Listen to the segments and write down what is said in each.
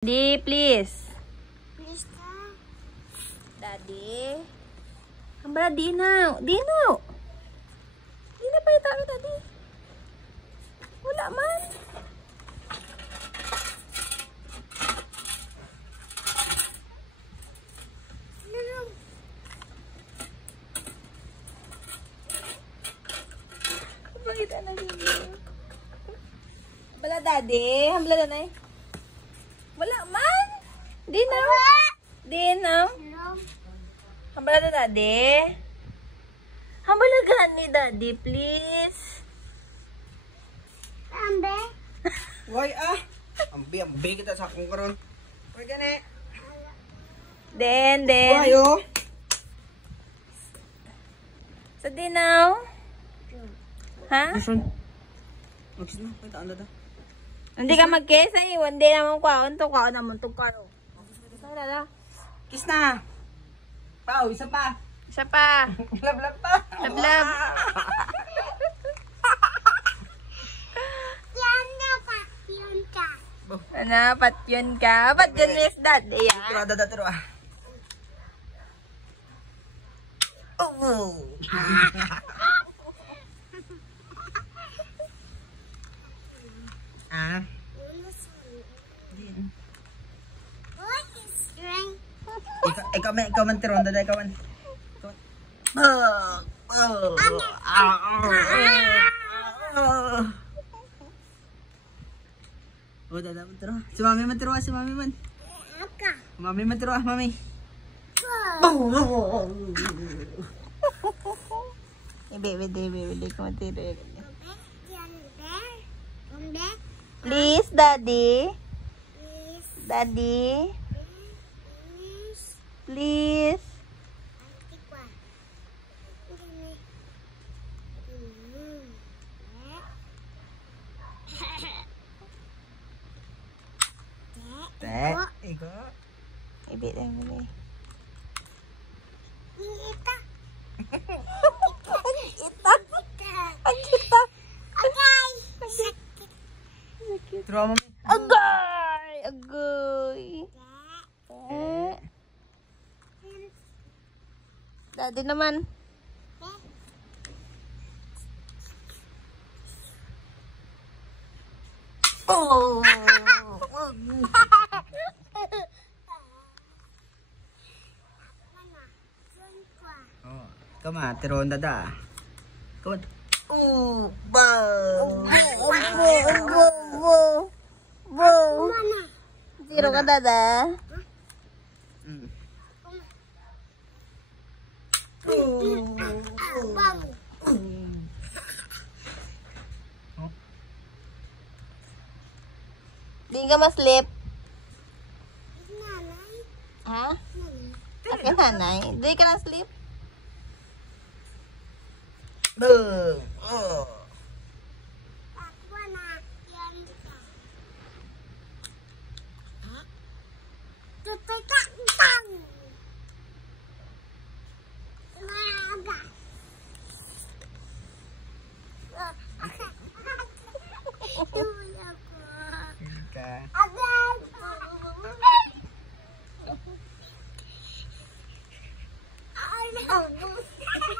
Daddy, please. Please na. Daddy. Ang bala, Dino. Dino. Dino pa ito kami, Daddy. Wala man. Bakit na Dino? Bala, Daddy. Ang bala, Nanay. Wala man. Dino. Dino. Hambala na, Daddy. Hambala gani, Daddy, please. Ambe. Why ambi kita sa akong karon. Why gani? Den. Why oh? Sa Dinaw. Ha? Listen. Magsis na, pwede ano da? Hindi ka mag-kesa eh. One day naman kwaon to. Kwaon naman to karo. Saan Kiss na. Pau, isa pa. Isa pa. Love pa. Love. Yan na pa. Yun ka. Ano, patyon ka. Patyon is Daddy, Tiro, ah. tiro. Oh. Ah. What is strength? Ikaw man tiro, dada ikaw man. Oh, dada man tiro. Si mami man tiro, si mami man. Aka. Mami man tiro, mami. Baby, ko matiro. Yan there. Ambe. Please, Daddy. Please. Daddy. Please. Please. Tikwa. Gini. Te, iko. Ibig lang mo Ita. Ita. Ang kita. Okay. Sakit. Tiro, mami. Agay. Eh. Daddy naman. Oh. Oh, kama tiro dada. Kama. Bang. Mana? Zero ka, Dada. Bang. Di ka ma-sleep. Nanay. Ha? Nanay. Akin nanay. Di ka na-sleep. Bang. Oh. Ako na. Yan ka. Tutoy ka. Bang. Maga. Tuloy ako. Ka. Agad.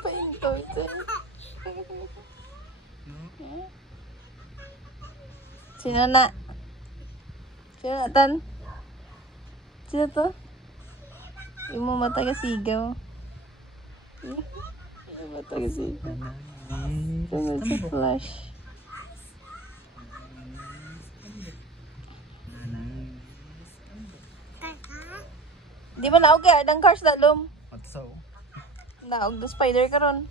Painto ito. Sino na? Sino na, Tan? Sino to? Yung mo mata ka sigaw. Yung mata ka sigaw. Tumad sa flash. Di ba naog kaya? Adang cars dalom. Matso. Naog do spider ka ron.